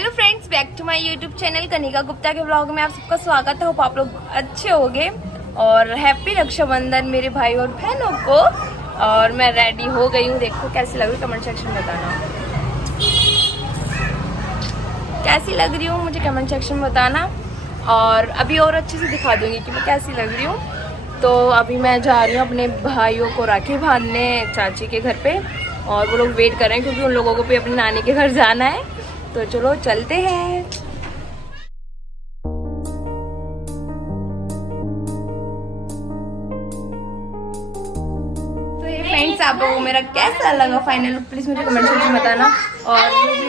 Hello friends, back to my YouTube channel Kanika Gupta के blog में आप सबका स्वागत है। होप आप लोग अच्छे होंगे और हैप्पी रक्षाबंधन मेरे भाई और बहनों को। और मैं रेडी हो गई हूँ, देखो कैसी लग रही, कमेंट सेक्शन में बताना कैसी लग रही हूँ, मुझे कमेंट सेक्शन में बताना। और अभी और अच्छे से दिखा दूंगी कि मैं कैसी लग रही हूँ। तो अभी मैं जा रही हूँ अपने भाइयों को राखी बांधने चाची के घर पे, और वो लोग वेट कर रहे हैं क्योंकि उन लोगों को भी अपने नानी के घर जाना है। तो चलो चलते हैं। तो ये फ्रेंड्स, आप लोगों को मेरा कैसा लगा फाइनल लुक प्लीज मुझे कमेंट सेक्शन में बताना। और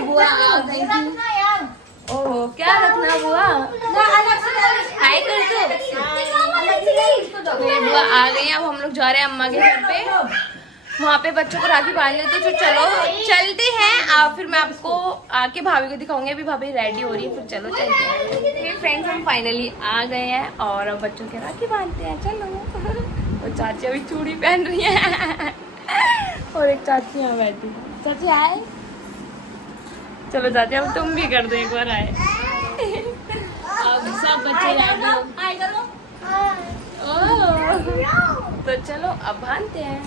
बुआ आ गई थी। ओह क्या रखना बुआ, हाय कर दो। तो बुआ आ गई हैं, अब हम लोग जा रहे हैं अम्मा के घर पे, वहाँ पे बच्चों को राखी बांध लेते। तो चलो चलते हैं। फिर मैं आपको आके भाभी को दिखाऊंगी। अभी भाभी रेडी हो रही है, फिर चलो चलते हैं। फ्रेंड्स, हम फाइनली आ गए हैं और अब बच्चों के राखी बांधते हैं। चलो। और चाची अभी चूड़ी पहन रही है और एक चाची यहाँ बैठी है। चाची आए, चलो चाची अब तुम भी कर दो एक बार आए। अब सब बच्चे रेडी हो। तो चलो अब बांधते हैं।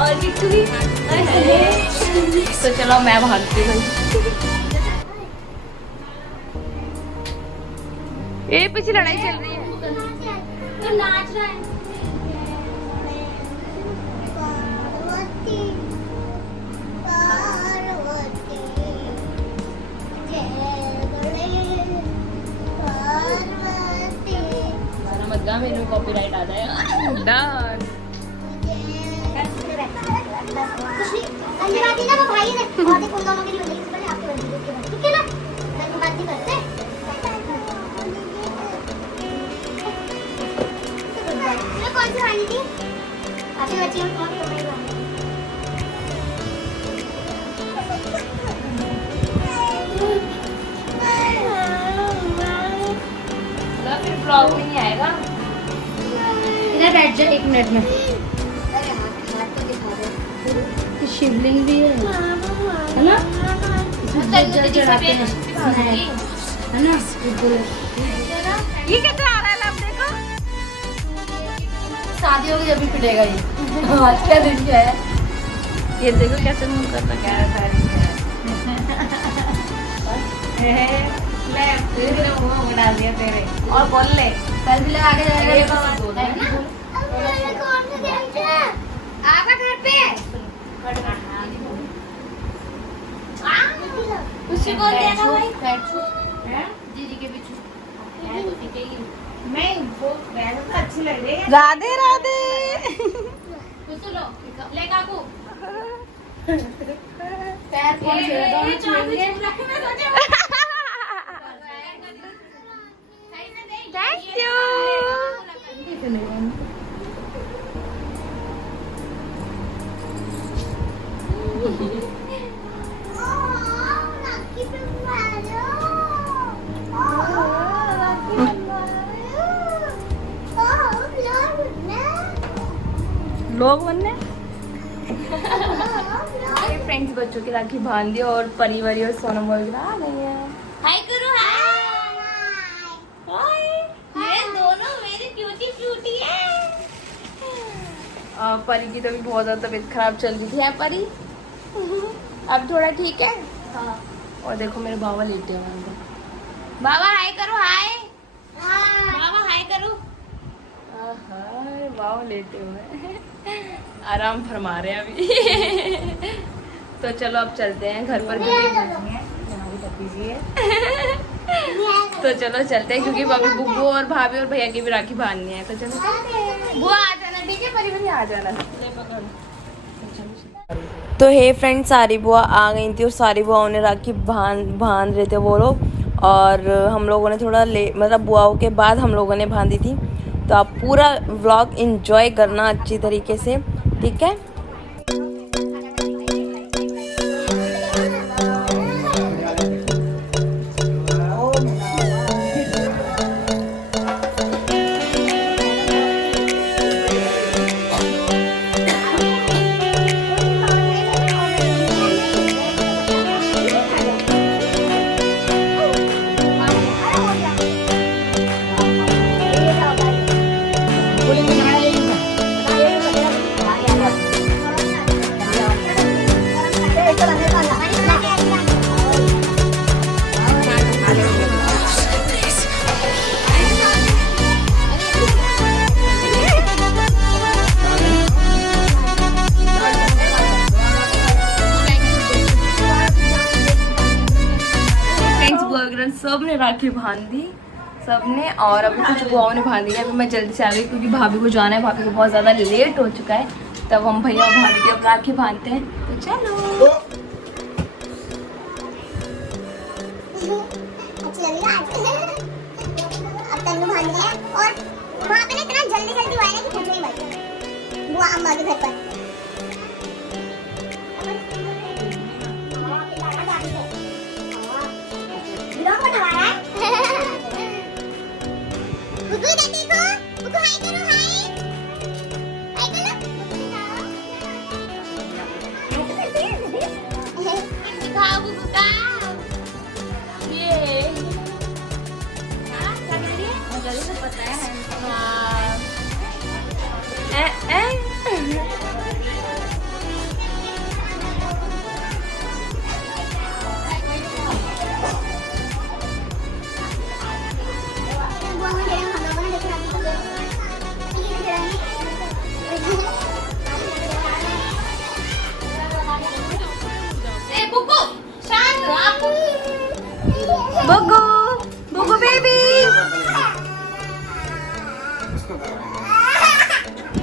और तो चलो मैं भागती हूँ। ये पीछे लड़ाई चल रही है, तो नाच रहा है। मत गा, मेरे को कॉपीराइट आ जाएगा। डन। बात ना वो भाई ने बहुत ही उन दोनों के लिए होगी, इसलिए आपके बंदी के बाद ठीक है ना, मैं बात नहीं करते। ये कौन सी वाली थी आपके बच्चे में, कौन सी वाली? ना फिर ब्लॉग में नहीं आएगा। इधर बैठ जा 1 मिनट में। अरे हाथ तो दिखा दे। शिवलिंग भी है ना, इसमें जल चढ़ाते हैं, है ना। ये कैसे आ रहा है, लब देखो। शादी होगी जब भी पिटेगा ये। आज का दिन क्या है, ये देखो कैसे मुंह करता क्या है। ले तेरे मुंह में डाल दिया तेरे, और बोल ले कल भी आगे जाएगा। आपका घर पे उसी को देना भाई, दीदी के पीछे नहीं, वो अच्छी लग रही है। राधे राधे। लो ले काकू पैर कौन से छुएंगे। Thank you. लोग बनने फ्रेंड्स, बच्चों की राखी बांध दी और परिवारी और सोनम वगैरह आ गई है। हाय करो, हाय। ये दोनों मेरी क्यूटी क्यूटी है। परी की तो भी बहुत ज्यादा तबीयत खराब चल रही थी। है परी, अब थोड़ा ठीक है। हाँ। और देखो मेरे बाबा लेटे हैं वहाँ पे। बाबा हाय करो, हाय। बाबा हाय करो। बाबा लेटे हुए हैं, आराम फरमा रहे हैं अभी। तो चलो अब चलते हैं घर पर तो चलो चलते हैं क्योंकि अभी बुब्बू और भाभी और भैया की भी राखी बांधनी है। तो चलो वो आ जाना, ठीक है परिवार आ जाना। तो हे फ्रेंड, सारी बुआ आ गई थी और सारी बुआओं ने राखी बांध रहे थे वो लोग, और हम लोगों ने थोड़ा मतलब बुआओं के बाद हम लोगों ने बांधी थी। तो आप पूरा व्लॉग एंजॉय करना अच्छी तरीके से, ठीक है। सब ने राखी बांध दी सबने, और अभी कुछ बुआओं ने बांध दिया। अभी मैं जल्दी से आ गई क्योंकि भाभी को जाना है, भाभी को बहुत ज़्यादा लेट हो चुका है। तब हम भैया और भाभी की अब राखी बांधते हैं। तो चलो अब तन्नू बांध दिया और वहाँ पे ना इतना जल्दी जल्दी हुआ है ना कि पूछो ही मत। बुआ अम्मा के घर पर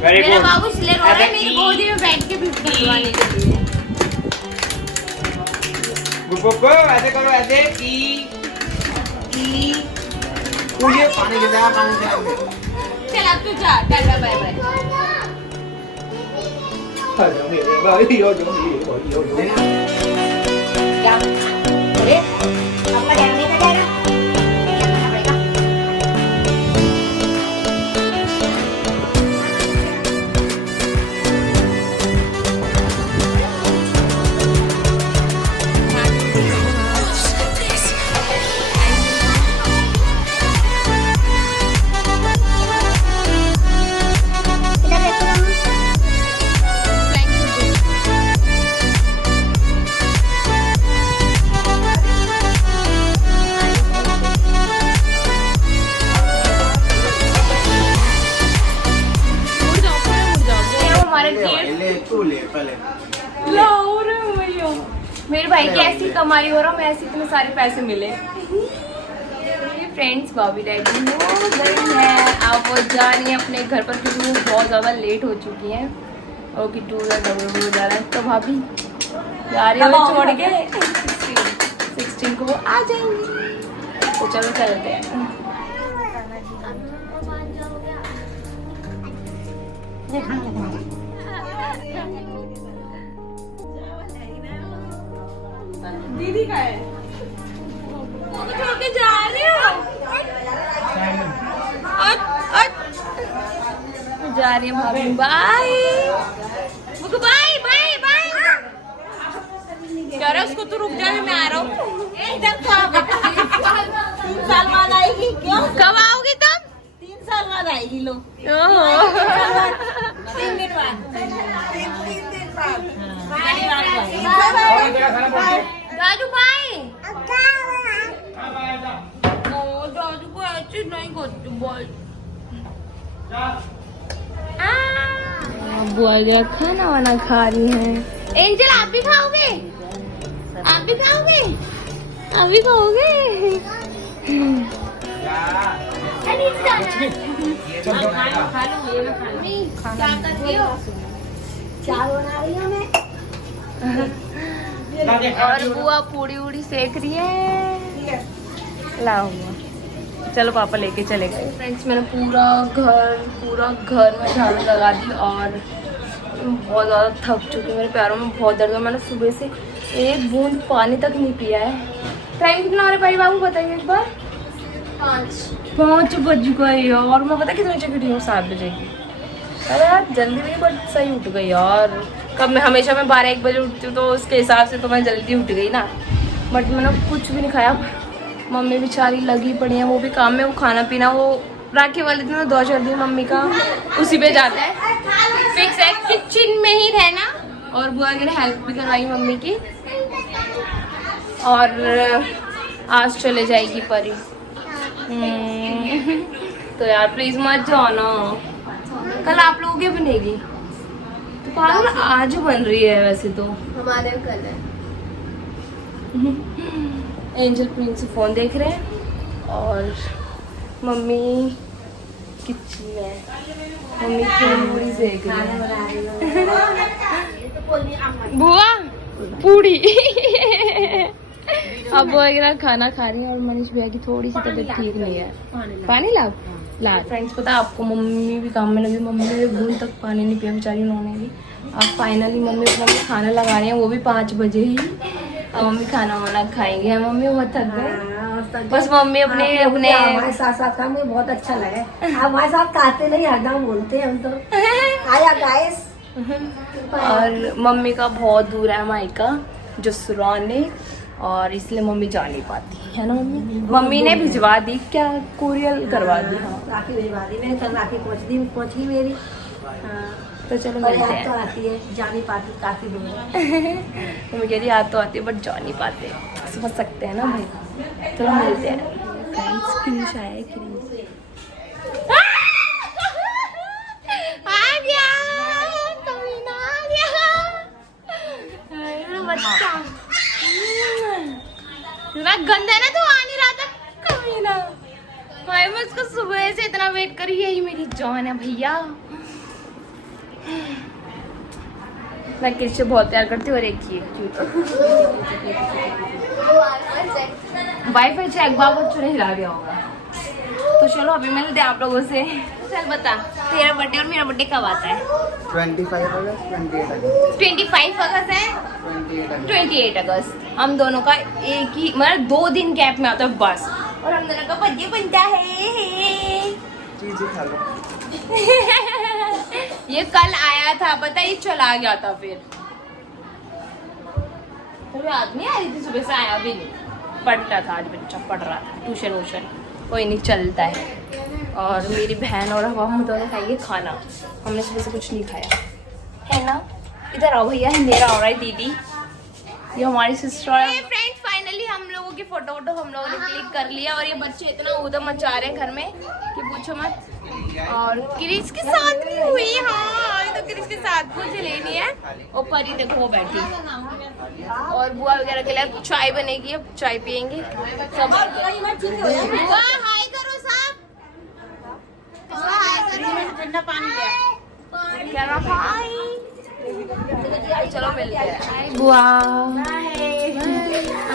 मेरा बाबू इसलिए रो रहा है मेरी गोदी में बैठ के भी खिलवाने के लिए। बुब्बू ऐसे करो, ऐसे की मुझे पानी के दे, पानी दे। चल अब तू जा, टाटा बाय बाय। क्या अरे अपना ध्यान नहीं कर जाएगा, करना पड़ेगा। मेरे भाई की ऐसी कमाई हो रहा हूँ, मैं ऐसे इतने सारे पैसे मिले। फ्रेंड्स भाभी रेडी हो गई है, अब वो जा रही है अपने घर पर क्योंकि वो बहुत ज़्यादा लेट हो चुकी है और कि टूर डबल जा रहा है। तो भाभी जा रही है वो छोड़ के 16 को वो आ जाएंगी। तो चलो चलते हैं। दीदी का है, छोड़ के जा रही हो? जा रही है भाभी, बाय बाय बाय बाय। कह रहा उसको तो रुक जा, मैं आ रहा हूँ। 3 साल बाद आएगी क्यों? कब आओगी तुम? 3 साल बाद आएगी लो। 3 दिन बाद। दादू भाई, दादू को ऐसे नहीं करते बोल। बुआ खाना वाना खा रही है। एंजल आप भी खाओगे? अभी खाओगे? क्या कर रही हो? चाय बना रही हूँ मैं। और बुआ पूड़ी उड़ी सेक रही है। लाओ बुआ। चलो पापा लेके चले गए। फ्रेंड्स मैंने पूरा घर में झाड़ू लगा दी और बहुत ज़्यादा थक चुकी हूँ। मेरे पैरों में बहुत दर्द है। मैंने सुबह से एक बूंद पानी तक नहीं पिया है। टाइम कितना हो रहा है भाई बाबू बताइए एक बार। 5 बज गए और मैं पता कितने बजे उठी हूँ? 7 बजे की। अरे यार जल्दी नहीं बट सही उठ गई यार। कब मैं हमेशा मैं 12-1 बजे उठती हूँ तो उसके हिसाब से तो मैं जल्दी उठ गई ना। बट मैंने कुछ भी नहीं खाया। मम्मी बेचारी लगी पड़ी है वो भी काम में। वो खाना पीना वो राखी वाले दिन तो 2-4 दिन मम्मी का उसी पे जाता है। फिक्स है किचन में ही रहना। और बुआ ने हेल्प भी करवाई मम्मी की। और आज चले जाएगी परी। तो यार प्लीज मत जाओ ना। कल आप लोगों की बनेगी तो पागल आज बन रही है वैसे तो। हमारे कल है। एंजल प्रिंस फोन देख रहे हैं और मम्मी किचन में। मम्मी पूरी सेक रही है। बुआ पूड़ी। अब वगैरह खाना खा रही है और मनीष भैया की थोड़ी सी तबीयत ठीक नहीं है। पानी ला फ्रेंड्स पता है आपको मम्मी भी काम में लगी। मम्मी ने बूंद तक पानी नहीं पिया बेचारी उन्होंने भी। अब फाइनली मम्मी अपना भी खाना लगा रही हैं वो भी 5 बजे ही। अब मम्मी खाना वाना खाएंगे। मम्मी बहुत थक गए बस। मम्मी अपने हमारे साथ साथ काम मुझे बहुत अच्छा लगा। आप हमारे साथ खाते नहीं हरदम बोलते हैं हम तो। आया गाइस। और मम्मी का बहुत दूर है मायका जसराने और इसलिए मम्मी जा नहीं पाती है ना। मम्मी ने भिजवा दी क्या कोरियर करवा दी। हाँ राखी भिजवा दी मैंने। कल राखी पहुँच गई मेरी। तो चलो पर मिलते याद तो हैं। आती है जा नहीं पाती काफी दूर है। मम्मी कह रही याद तो आती है बट जा नहीं पाते। समझ सकते हैं ना भाई। चलो मिलते हैं। फ्रेंड्स क्रिश आया है क्रिश। आ गया कमीना आ गया। बच्चा इतना गंदा है ना तो आ नहीं रहा था कमीना। भाई मैं उसको सुबह से इतना वेट करी। यही मेरी जान है भैया। मैं किससे बहुत प्यार करती हूँ और एक ही वाईफाई चेक बाबू ने हिला दिया होगा। तो चलो अभी मिलते हैं आप लोगों से। चल बता तेरा बर्थडे और मेरा बर्थडे कब आता है? 25 अगस्त 28 अगस्त 25 अगस्त है 28 अगस्त। हम दोनों का एक ही मतलब 2 दिन गैप में आता है बस। और हम दोनों का बर्थडे बनता है। चीज़ खा लो। ये कल आया था पता ये चला गया था फिर। तो याद नहीं आ रही थी सुबह से आया भी नहीं। पढ़ता था आज बच्चा पढ़ रहा था ट्यूशन वूशन। कोई नहीं चलता है। और मेरी बहन और हम दोनों खाएंगे खाना। हमने सुबह से कुछ नहीं खाया है ना। इधर आओ भैया मेरा हो रहा है दीदी। ये हमारी सिस्टर है। फ्रेंड्स फाइनली हम लोगों की फोटो हम लोगों ने क्लिक कर लिया। और ये बच्चे इतना ऊधम मचा रहे हैं घर में कि पूछो मत। और क्रिश के साथ भी हुई। हाँ ये तो क्रिश के साथ मुझे लेनी है। और परी देखो वो बैठी। और बुआ वगैरह के लिए चाय बनेगी। अब चाय पियेंगे सब। बुआ हाय करो सब। हाय करो। ठंडा पानी ले। क्या रहा हाय। चलो मिलते हैं। बुआ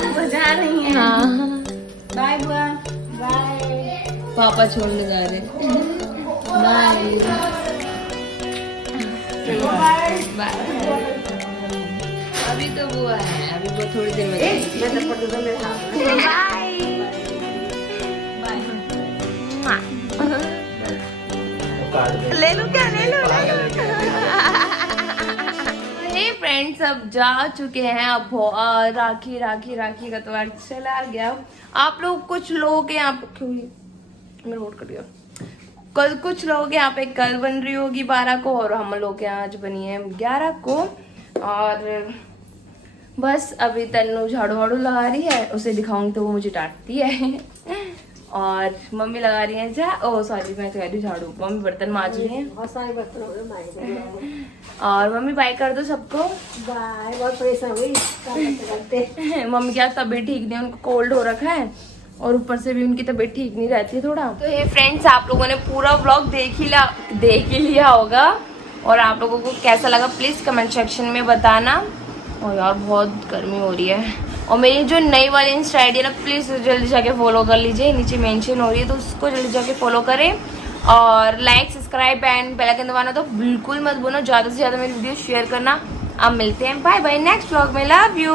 अब जा रही है। हाँ बाय बुआ बाय। पापा छोड़ने जा रहे। Bye bye. अभी तो बुआ है। अभी वो थोड़ी देर में मैं तो फोटो तो मेरे हाथ में। बाय। ले लो क्या ले लो। हे फ्रेंड्स अब जा चुके हैं। अब राखी का तो आज चला गया। आप लोग कुछ लोग के यहाँ क्यों मैं रोड कर दिया। कल कुछ लोगों के यहाँ पे कल बन रही होगी 12 को और हम लोग के यहाँ आज बनी है 11 को। और बस अभी तन्नू झाड़ू वाड़ू लगा रही है। उसे दिखाऊंगी तो वो मुझे डांटती है। और मम्मी लगा रही है सॉरी मैं कह रही हूँ झाड़ू, मम्मी बर्तन मांज रही हैं। बहुत सारे बर्तन हो गए और मम्मी बाय कर दो सबको। बाय। बहुत परेशान हुई काम करते। मम्मी क्या तबीयत ठीक नहीं, उनको कोल्ड हो रखा है और ऊपर से भी उनकी तबीयत ठीक नहीं रहती है थोड़ा। तो ये फ्रेंड्स आप लोगों ने पूरा व्लॉग देख ही लिया होगा और आप लोगों को कैसा लगा प्लीज़ कमेंट सेक्शन में बताना। और यार बहुत गर्मी हो रही है। और मेरी जो नई वाली इंस्टा आईडी है ना, प्लीज़ जल्दी जाके फॉलो कर लीजिए, नीचे मेंशन हो रही है तो उसको जल्दी जाके फॉलो करें। और like subscribe and bell icon दबाना तो बिल्कुल मत भूलना। ज़्यादा से ज़्यादा मेरी वीडियो शेयर करना। अब मिलते हैं, बाय बाय नेक्स्ट व्लॉग में, लव यू।